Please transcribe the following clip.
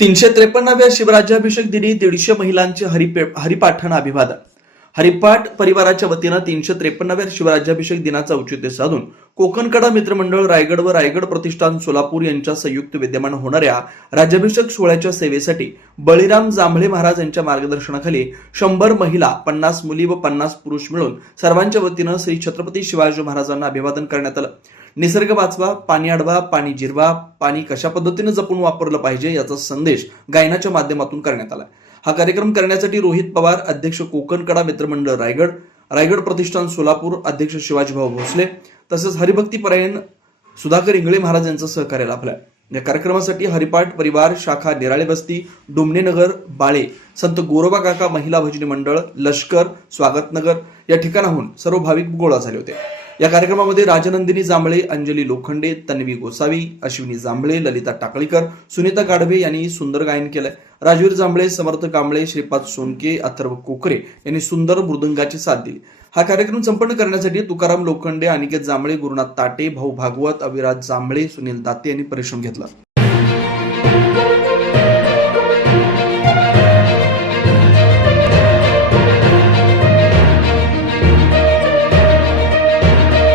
353व्या शिवराज्याभिषेक दिनी 150 महिलांचे हरिपाठानं अभिवादन. हरिपाठ परिवाराच्या वतीनं 353व्या शिवराज्याभिषेक दिनाचं औचित्य साधून कोकणकडा मित्रमंडळ रायगड व रायगड प्रतिष्ठान सोलापूर यांच्या संयुक्त विद्यमान होणाऱ्या राज्याभिषेक सोहळ्याच्या सेवेसाठी बळीराम जांभळे महाराज यांच्या मार्गदर्शनाखाली 100 महिला, 50 मुली व 50 पुरुष मिळून सर्वांच्या वतीनं श्री छत्रपती शिवाजी महाराजांना अभिवादन करण्यात आलं. निसर्ग वाचवा, पाणी अडवा, पाणी जिरवा, पाणी कशा पद्धतीने जपून वापरलं पाहिजे याचा संदेश गायनाच्या माध्यमातून करण्यात आला. हा कार्यक्रम करण्यासाठी रोहित पवार, अध्यक्ष कोकणकडा मित्रमंडळ रायगड, रायगड प्रतिष्ठान सोलापूर, अध्यक्ष शिवाजीभाऊ भोसले तसेच हरिभक्तीपरायण सुधाकर इंगळे महाराज यांचं सहकार्य लाभलं. या कार्यक्रमासाठी हरिपाठ परिवार शाखा निराळे बस्ती, डुमणेनगर, बाळे, संत गोरोबा काका महिला भजनी मंडळ, लष्कर, स्वागतनगर या ठिकाणाहून सर्व भाविक गोळा झाले होते. या कार्यक्रमामध्ये राजनंदिनी जांभळे, अंजली लोखंडे, तन्वी गोसावी, अश्विनी जांभळे, ललिता टाकळीकर, सुनीता गाढवे यांनी सुंदर गायन केलंय. राजवीर जांभळे, समर्थ कांबळे, श्रीपाद सोनके, अथर्व कोकरे यांनी सुंदर मृदंगाची साथ दिली. हा कार्यक्रम संपन्न करण्यासाठी तुकाराम लोखंडे, अनिकेत जांभळे, गुरुनाथ ताटे, भाऊ भागवत, अविराज जांभळे, सुनील दाते यांनी परिश्रम घेतला.